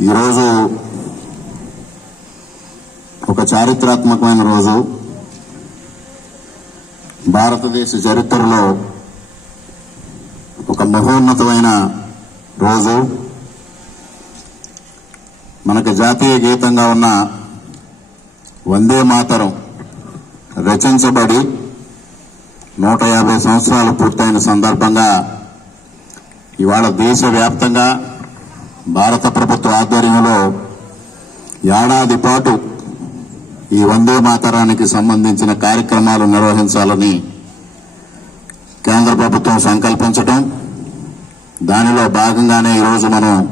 ఈరోజు ఒక చారిత్రాత్మకమైన రోజు. భారతదేశ చరిత్రలో ఒక మహోన్నతమైన రోజు. మనకు జాతీయ గీతంగా ఉన్న వందే మాతరం రచించబడి నూట యాభై సంవత్సరాలు పూర్తయిన సందర్భంగా ఇవాళ దేశవ్యాప్తంగా భారత ప్రభుత్వ ఆధ్వర్యంలో ఏడాది పాటు ఈ వందే మాతరానికి సంబంధించిన కార్యక్రమాలు నిర్వహించాలని కేంద్ర ప్రభుత్వం సంకల్పించటం. దానిలో భాగంగానే ఈరోజు మనం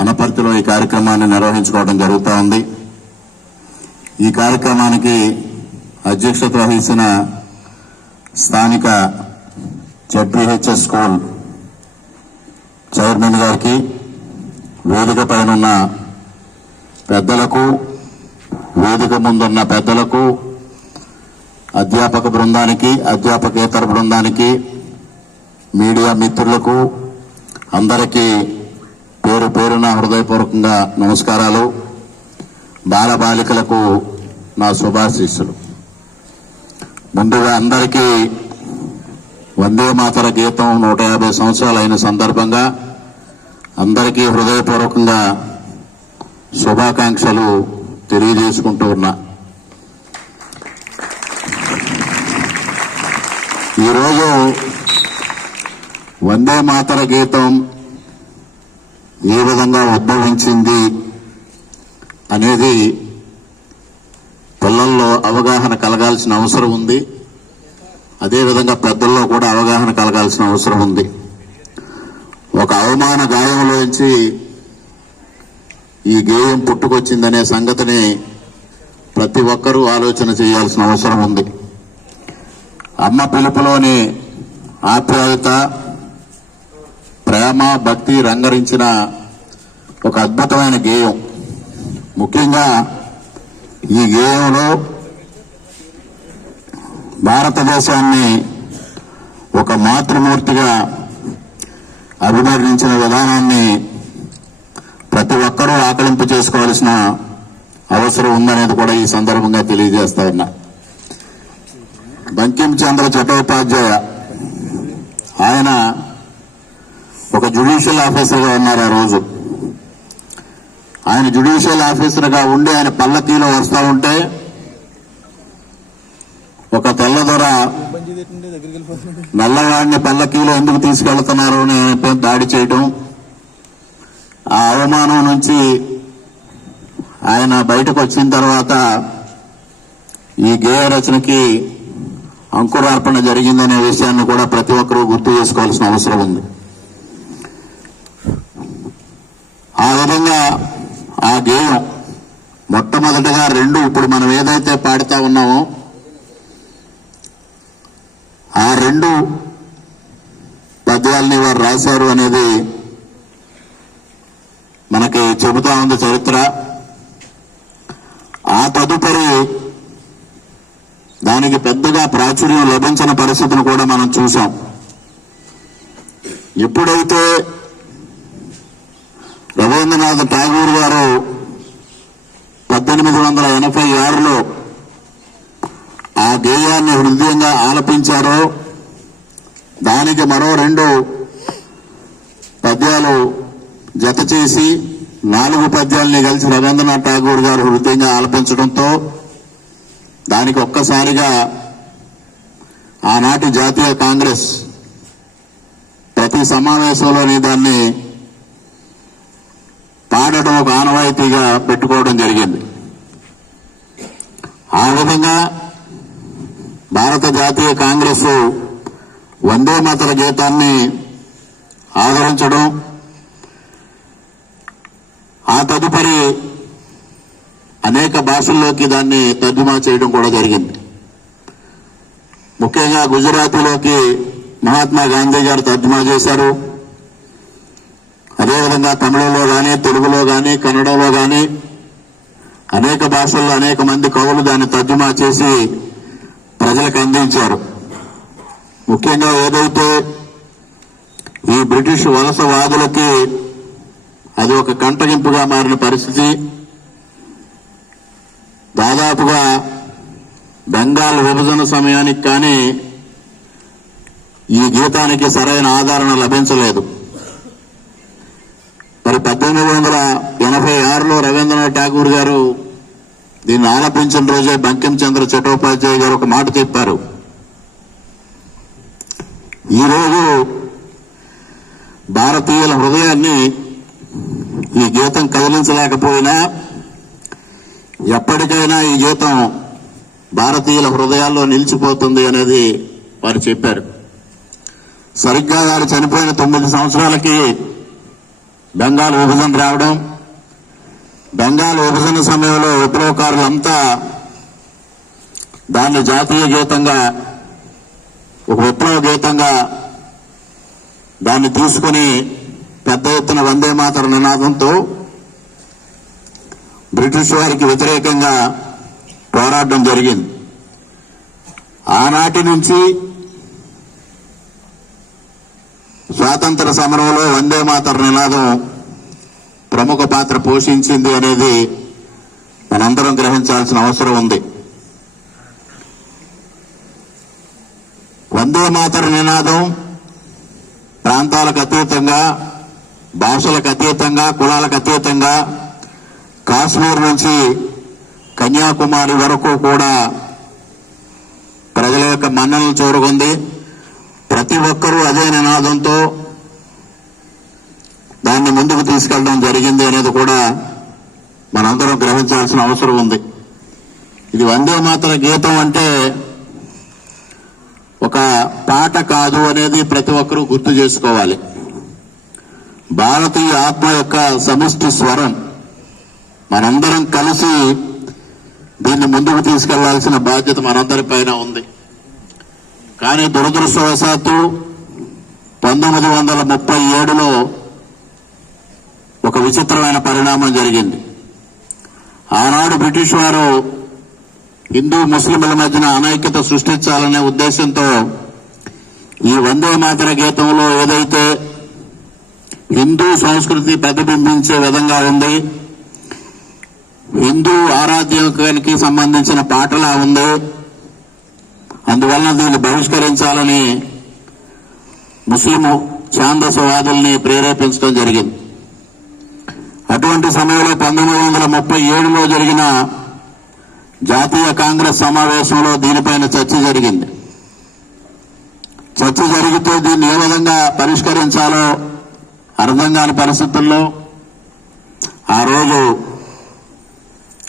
అనపర్తిలో ఈ కార్యక్రమాన్ని నిర్వహించుకోవడం జరుగుతూ ఉంది. ఈ కార్యక్రమానికి అధ్యక్షత వహించిన స్థానిక జడ్పీహెచ్ఎస్ స్కూల్ చైర్మన్ గారికి వేదిక పైన పెద్దలకు వేదిక ముందున్న పెద్దలకు అధ్యాపక బృందానికి అధ్యాపకేతర బృందానికి మీడియా మిత్రులకు అందరికీ పేరు పేరున హృదయపూర్వకంగా నమస్కారాలు. బాలబాలికలకు నా శుభాశీస్సులు. ముందుగా అందరికీ వందే మాతర గీతం నూట యాభై సంవత్సరాలు అయిన సందర్భంగా అందరికీ హృదయపూర్వకంగా శుభాకాంక్షలు తెలియజేసుకుంటూ ఉన్నా. ఈరోజు వందే మాతర గీతం ఏ విధంగా ఉద్భవించింది అనేది పిల్లల్లో అవగాహన కలగాల్సిన అవసరం ఉంది. అదేవిధంగా పెద్దల్లో కూడా అవగాహన కలగాల్సిన అవసరం ఉంది. ఒక అవమాన గాయంలోంచి ఈ గేయం పుట్టుకొచ్చిందనే సంగతిని ప్రతి ఒక్కరూ ఆలోచన చేయాల్సిన అవసరం ఉంది. అమ్మ పిలుపులోని ఆప్యాయత ప్రేమ భక్తి రంగరించిన ఒక అద్భుతమైన గేయం. ముఖ్యంగా ఈ గేయంలో భారతదేశాన్ని ఒక మాతృమూర్తిగా అభివర్ణించిన విధానాన్ని ప్రతి ఒక్కరూ ఆకలింపు చేసుకోవాల్సిన అవసరం ఉందనేది కూడా ఈ సందర్భంగా తెలియజేస్తా ఉన్నా. బంకించంద్ర చట్టోపాధ్యాయ ఆయన ఒక జ్యుడిషియల్ ఆఫీసర్గా ఉన్నారు ఆ రోజు. ఆయన జ్యుడిషియల్ ఆఫీసర్గా ఉండి ఆయన పల్లకీలో వస్తా ఉంటే ఒక తెల్లదొర నల్లవాడిని పల్లకీలో ఎందుకు తీసుకెళ్తున్నారు అని దాడి చేయడం ఆ అవమానం నుంచి ఆయన బయటకు వచ్చిన తర్వాత ఈ గేయ రచనకి అంకురార్పణ జరిగిందనే విషయాన్ని కూడా ప్రతి ఒక్కరూ గుర్తు చేసుకోవాల్సిన అవసరం ఉంది. ఆ విధంగా ఆ గేయం మొట్టమొదటిగా రెండు ఇప్పుడు మనం ఏదైతే పాడుతా ఉన్నామో ఆ రెండు పద్యాల్ని వారు రాశారు అనేది మనకి చెబుతా ఉంది చరిత్ర. ఆ తదుపరి దానికి పెద్దగా ప్రాచుర్యం లభించిన పరిస్థితిని కూడా మనం చూసాం ఎప్పుడైతే రవీంద్రనాథ్ ఠాగూర్ గారు పద్దెనిమిది వందల ఎనభై ఆరులో ఆ గేయాన్ని హృదయంగా ఆలపించారో దానికి మరో రెండు పద్యాలు జత చేసి నాలుగు పద్యాలని కలిసి రవీంద్రనాథ్ ఠాగూర్ గారు హృదయంగా ఆలపించడంతో దానికి ఒక్కసారిగా ఆనాటి జాతీయ కాంగ్రెస్ ప్రతి సమావేశంలోని దాన్ని పాడటం ఒక ఆనవాయితీగా పెట్టుకోవడం జరిగింది. ఆ విధంగా భారత జాతీయ కాంగ్రెస్ వందే మాతర గీతాన్ని ఆదరించడం ఆ తదుపరి అనేక భాషల్లోకి దాన్ని తర్జుమా చేయడం కూడా జరిగింది. ముఖ్యంగా గుజరాతీలోకి మహాత్మా గాంధీ గారు తర్జుమా చేశారు. అదేవిధంగా తమిళంలో కానీ తెలుగులో కానీ కన్నడలో కానీ అనేక భాషల్లో అనేక మంది కవులు దాన్ని తర్జుమా చేసి ప్రజలకు అందించారు. ముఖ్యంగా ఏదైతే ఈ బ్రిటిష్ వలసవాదులకి అది ఒక కంటగింపుగా మారిన పరిస్థితి దాదాపుగా బెంగాల్ విభజన సమయానికి కానీ ఈ గీతానికి సరైన ఆదరణ లభించలేదు. మరి పద్దెనిమిది వందల ఎనభై ఆరులో రవీంద్రనాథ్ ఠాగూర్ గారు దీన్ని ఆలపించిన రోజే బంకిం చంద్ర చట్టోపాధ్యాయ గారు ఒక మాట చెప్పారు. ఈరోజు భారతీయుల హృదయాన్ని ఈ గీతం కదిలించలేకపోయినా ఎప్పటికైనా ఈ గీతం భారతీయుల హృదయాల్లో నిలిచిపోతుంది అనేది వారు చెప్పారు. సరిగ్గా వారు చనిపోయిన తొమ్మిది సంవత్సరాలకి బెంగాల్ విభజన రావడం బెంగాల్ విభజన సమయంలో విప్లవకారులంతా దాన్ని జాతీయ గీతంగా ఒక విప్లవ గీతంగా దాన్ని తీసుకుని పెద్ద ఎత్తున వందే మాతర నినాదంతో బ్రిటిష్ వారికి వ్యతిరేకంగా పోరాటం జరిగింది. ఆనాటి నుంచి స్వాతంత్ర సమరంలో వందే మాతర నినాదం ప్రముఖ పాత్ర పోషించింది అనేది మనందరం గ్రహించాల్సిన అవసరం ఉంది. వందే మాతర నినాదం ప్రాంతాలకు అతీతంగా భాషలకు అతీతంగా కులాలకు అతీతంగా కాశ్మీర్ నుంచి కన్యాకుమారి వరకు కూడా ప్రజల యొక్క మన్ననలు చూరుకుంది ప్రతి ఒక్కరూ అదే నినాదంతో దాన్ని ముందుకు తీసుకెళ్ళడం జరిగింది అనేది కూడా మనందరం గ్రహించాల్సిన అవసరం ఉంది. ఇది వందే మాతర గీతం అంటే ఒక పాట కాదు అనేది ప్రతి ఒక్కరూ గుర్తు చేసుకోవాలి. భారతీయ ఆత్మ యొక్క సమిష్టి స్వరం మనందరం కలిసి దీన్ని ముందుకు తీసుకెళ్ళాల్సిన బాధ్యత మనందరిపైన ఉంది. కానీ దురదృష్టవశాత్తు పంతొమ్మిది వందల ముప్పై ఏడులో ఒక విచిత్రమైన పరిణామం జరిగింది. ఆనాడు బ్రిటిష్ వారు హిందూ ముస్లింల మధ్యన అనైక్యత సృష్టించాలనే ఉద్దేశంతో ఈ వందే మాతర గీతంలో ఏదైతే హిందూ సంస్కృతి ప్రతిబింబించే విధంగా ఉంది హిందూ ఆరాధ్యానికి సంబంధించిన పాటలా ఉంది అందువలన దీన్ని బహిష్కరించాలని ముస్లిం ఛాందసవాదుల్ని ప్రేరేపించడం జరిగింది. అటువంటి సమయంలో పంతొమ్మిది వందల ముప్పై ఏడులో జరిగిన జాతీయ కాంగ్రెస్ సమావేశంలో దీనిపైన చర్చ జరిగింది. చర్చ జరిగితే దీన్ని ఏ విధంగా పరిష్కరించాలో అర్థం కాని పరిస్థితుల్లో ఆ రోజు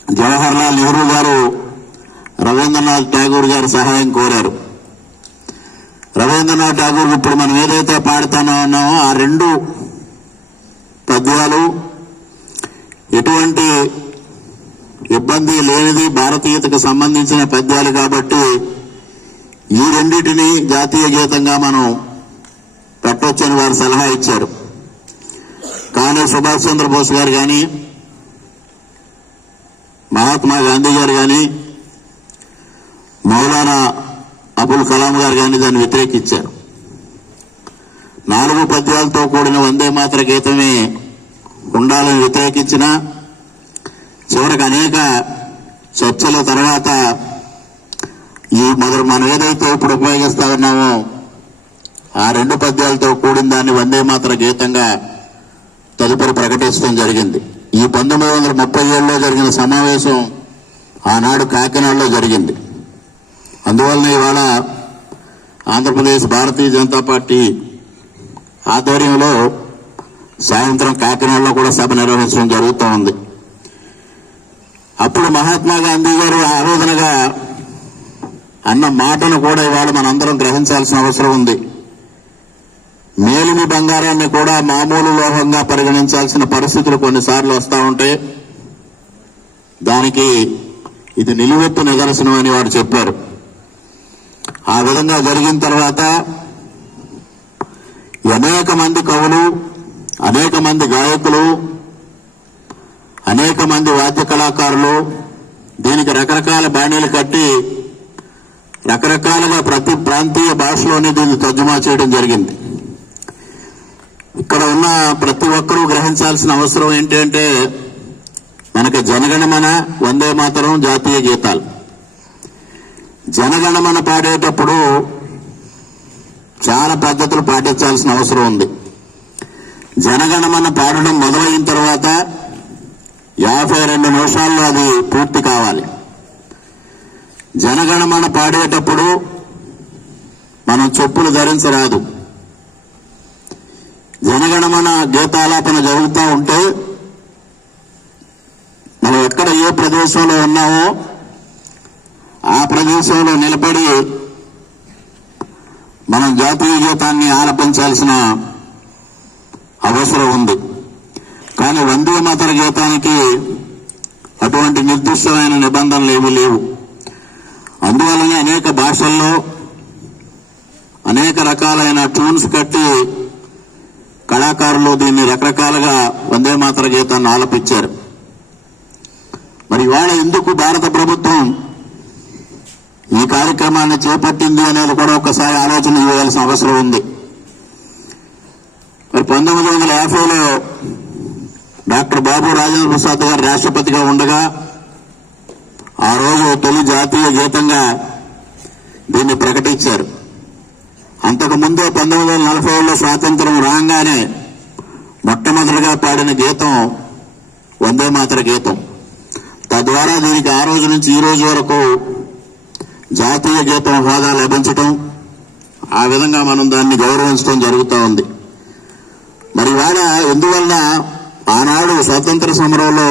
జవహర్లాల్ నెహ్రూ గారు రవీంద్రనాథ్ ఠాగూర్ గారి సహాయం కోరారు. రవీంద్రనాథ్ ఠాగూర్ ఇప్పుడు మనం ఏదైతే పాడుతానో ఉన్నామో ఆ రెండు పద్యాలు ఎటువంటి ఇబ్బంది లేనిది భారతీయతకు సంబంధించిన పద్యాలు కాబట్టి ఈ రెండింటిని జాతీయ గీతంగా మనం పెట్టొచ్చని వారు సలహా ఇచ్చారు. కానీ సుభాష్ చంద్రబోస్ గారు కానీ మహాత్మా గాంధీ గారు కానీ మౌలానా అబుల్ కలాం గారు కానీ దాన్ని వ్యతిరేకించారు. నాలుగు పద్యాలతో కూడిన వందే మాత్ర గీతమే ఉండాలని వ్యతిరేకించిన చివరికి అనేక చర్చల తర్వాత ఈ మొదలు మనం ఏదైతే ఇప్పుడు ఉపయోగిస్తా ఉన్నామో ఆ రెండు పద్యాలతో కూడిన దాన్ని వందే మాత్ర గీతంగా తదుపరి ప్రకటించడం జరిగింది. ఈ పంతొమ్మిది వందల ముప్పై ఏడులో జరిగిన సమావేశం ఆనాడు కాకినాడలో జరిగింది. అందువలన ఇవాళ ఆంధ్రప్రదేశ్ భారతీయ జనతా పార్టీ ఆధ్వర్యంలో సాయంత్రం కాకినాడలో కూడా సభ నిర్వహించడం జరుగుతూ ఉంది. అప్పుడు మహాత్మా గాంధీ గారు ఆరోధనగా అన్న మాటను కూడా ఇవాళ మనందరం గ్రహించాల్సిన అవసరం ఉంది. మేలిమి బంగారాన్ని కూడా మామూలు లోహంగా పరిగణించాల్సిన పరిస్థితులు కొన్నిసార్లు వస్తూ ఉంటే దానికి ఇది నిలువెత్తు నిదర్శనం అని వారు చెప్పారు. ఆ విధంగా జరిగిన తర్వాత అనేక మంది కవులు అనేక మంది గాయకులు అనేక మంది వాద్య కళాకారులు దీనికి రకరకాల బాణీలు కట్టి రకరకాలుగా ప్రతి ప్రాంతీయ భాషలోనే దీన్ని తర్జుమా చేయడం జరిగింది. ఇక్కడ ఉన్న ప్రతి ఒక్కరూ గ్రహించాల్సిన అవసరం ఏంటంటే మనకి జనగణమన వందే మాతరం జాతీయ గీతాలు. జనగణమన పాడేటప్పుడు చాలా పద్ధతులు పాటించాల్సిన అవసరం ఉంది. జనగణమన పాడడం మొదలైన తర్వాత యాభై రెండు నిమిషాల్లో అది పూర్తి కావాలి. జనగణమన పాడేటప్పుడు మనం చెప్పులు ధరించరాదు. జనగణమన గీతాలాపన జరుగుతూ ఉంటే మనం ఎక్కడ ఏ ప్రదేశంలో ఉన్నామో ఆ ప్రదేశంలో నిలబడి మనం జాతీయ గీతాన్ని ఆలపించాల్సిన అవసరం ఉంది కానీ జీతానికి అటువంటి నిర్దిష్టమైన నిబంధనలు ఏమీ లేవు. అందువలనే అనేక భాషల్లో అనేక రకాలైన ట్యూన్స్ కట్టి కళాకారులు దీన్ని రకరకాలుగా వందే మాతర గీతాన్ని ఆలపించారు. మరి ఇవాళ ఎందుకు భారత ప్రభుత్వం ఈ కార్యక్రమాన్ని చేపట్టింది అనేది కూడా ఒకసారి ఆలోచన చేయాల్సిన అవసరం ఉంది. మరి పంతొమ్మిది వందల యాభైలో డాక్టర్ బాబు రాజేంద్ర ప్రసాద్ గారు రాష్ట్రపతిగా ఉండగా ఆ రోజు తొలి జాతీయ గీతంగా దీన్ని ప్రకటించారు. అంతకు ముందు పంతొమ్మిది వందల నలభై స్వాతంత్రం రాగానే మొట్టమొదటిగా పాడిన గీతం వందే మాతర గీతం. తద్వారా దీనికి ఆ రోజు నుంచి ఈ రోజు వరకు జాతీయ గీతం హోదా లభించటం ఆ విధంగా మనం దాన్ని గౌరవించడం జరుగుతూ ఉంది. మరి ఇవాళ ఎందువల్ల ఆనాడు స్వాతంత్ర సమరంలో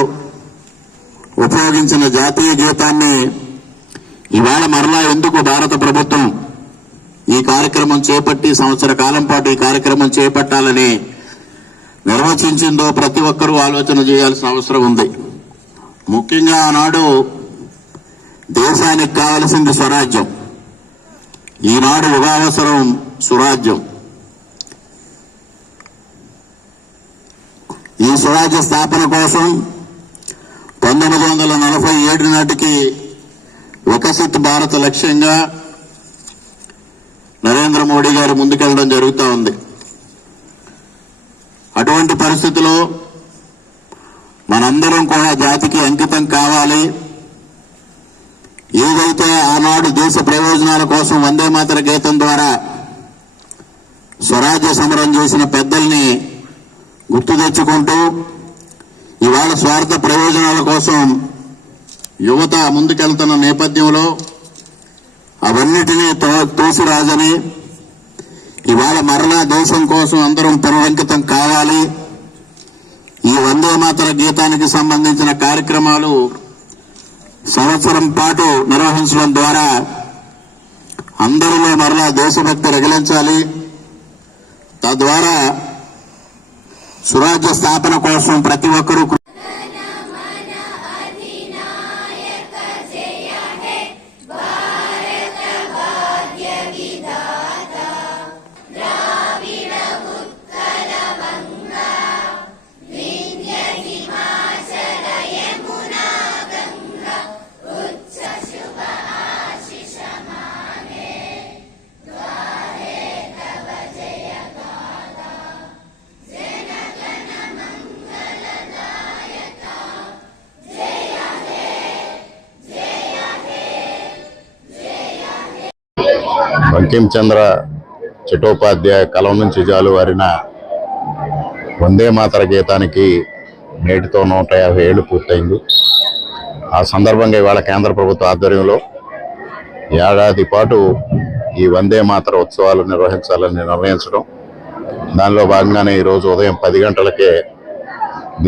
ఉపయోగించిన జాతీయ గీతాన్ని ఇవాళ మరలా ఎందుకు భారత ప్రభుత్వం ఈ కార్యక్రమం చేపట్టి సంవత్సర కాలం పాటు ఈ కార్యక్రమం చేపట్టాలని నిర్వచించిందో ప్రతి ఒక్కరూ ఆలోచన చేయాల్సిన అవసరం ఉంది. ముఖ్యంగా ఆనాడు దేశానికి కావలసింది స్వరాజ్యం. ఈనాడు యుగావసరం సురాజ్యం. ఈ స్వరాజ్య స్థాపన కోసం పంతొమ్మిది వందల నలభై ఏడు నాటికి వికసిత్ భారత లక్ష్యంగా నరేంద్ర మోడీ గారు ముందుకెళ్ళడం జరుగుతూ ఉంది. అటువంటి పరిస్థితిలో మనందరం కూడా జాతికి అంకితం కావాలి. ఏదైతే ఆనాడు దేశ ప్రయోజనాల కోసం వందే మాతర గీతం ద్వారా స్వరాజ్య సమరం చేసిన పెద్దల్ని గుర్తు తెచ్చుకుంటూ ఇవాళ స్వార్థ ప్రయోజనాల కోసం యువత ముందుకెళ్తున్న నేపథ్యంలో అవన్నిటినీ తో- తోసిరాజని ఇవాళ మరలా దేశం కోసం అందరం పునరంకితం కావాలి. ఈ వందే మాతర గీతానికి సంబంధించిన కార్యక్రమాలు సంవత్సరం పాటు నిర్వహించడం ద్వారా అందరిలో మరలా దేశభక్తి రగిలించాలి. తద్వారా సురాజ్య స్థాపన కోసం ప్రతి ఒక్కరూ బంకించంద్ర చటోపాధ్యాయ కలం నుంచి జాలువారిన వందే మాతర గీతానికి నేటితో నూట యాభై ఏళ్ళు పూర్తయింది. ఆ సందర్భంగా ఇవాళ కేంద్ర ప్రభుత్వ ఆధ్వర్యంలో ఏడాది పాటు ఈ వందే మాతర ఉత్సవాలు నిర్వహించాలని నిర్ణయించడం. దానిలో భాగంగానే ఈరోజు ఉదయం పది గంటలకే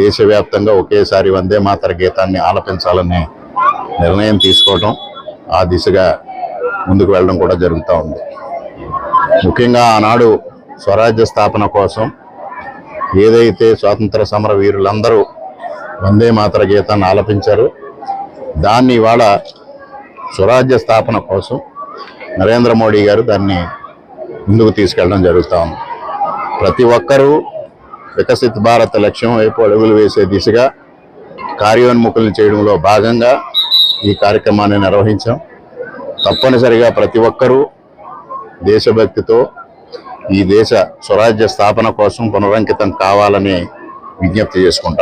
దేశవ్యాప్తంగా ఒకేసారి వందే మాతర గీతాన్ని ఆలపించాలని నిర్ణయం తీసుకోవడం ఆ దిశగా ముందుకు వెళ్ళడం కూడా జరుగుతూ ఉంది. ముఖ్యంగా ఆనాడు స్వరాజ్య స్థాపన కోసం ఏదైతే స్వాతంత్ర సమర వీరులందరూ వందే మాతర గీతాన్ని ఆలపించారో దాన్ని ఇవాళ స్వరాజ్య స్థాపన కోసం నరేంద్ర మోడీ గారు దాన్ని ముందుకు తీసుకెళ్ళడం జరుగుతూ ఉంది. ప్రతి ఒక్కరూ వికసిత్ భారత్ లక్ష్యం వైపు అడుగులు వేసే దిశగా కార్యోన్ముఖులను చేయడంలో భాగంగా ఈ కార్యక్రమాన్ని నిర్వహించాం. తప్పనిసరిగా ప్రతి ఒక్కరూ దేశభక్తితో ఈ దేశ స్వరాజ్య స్థాపన కోసం పునరంకితం కావాలని విజ్ఞప్తి చేసుకుంటాం.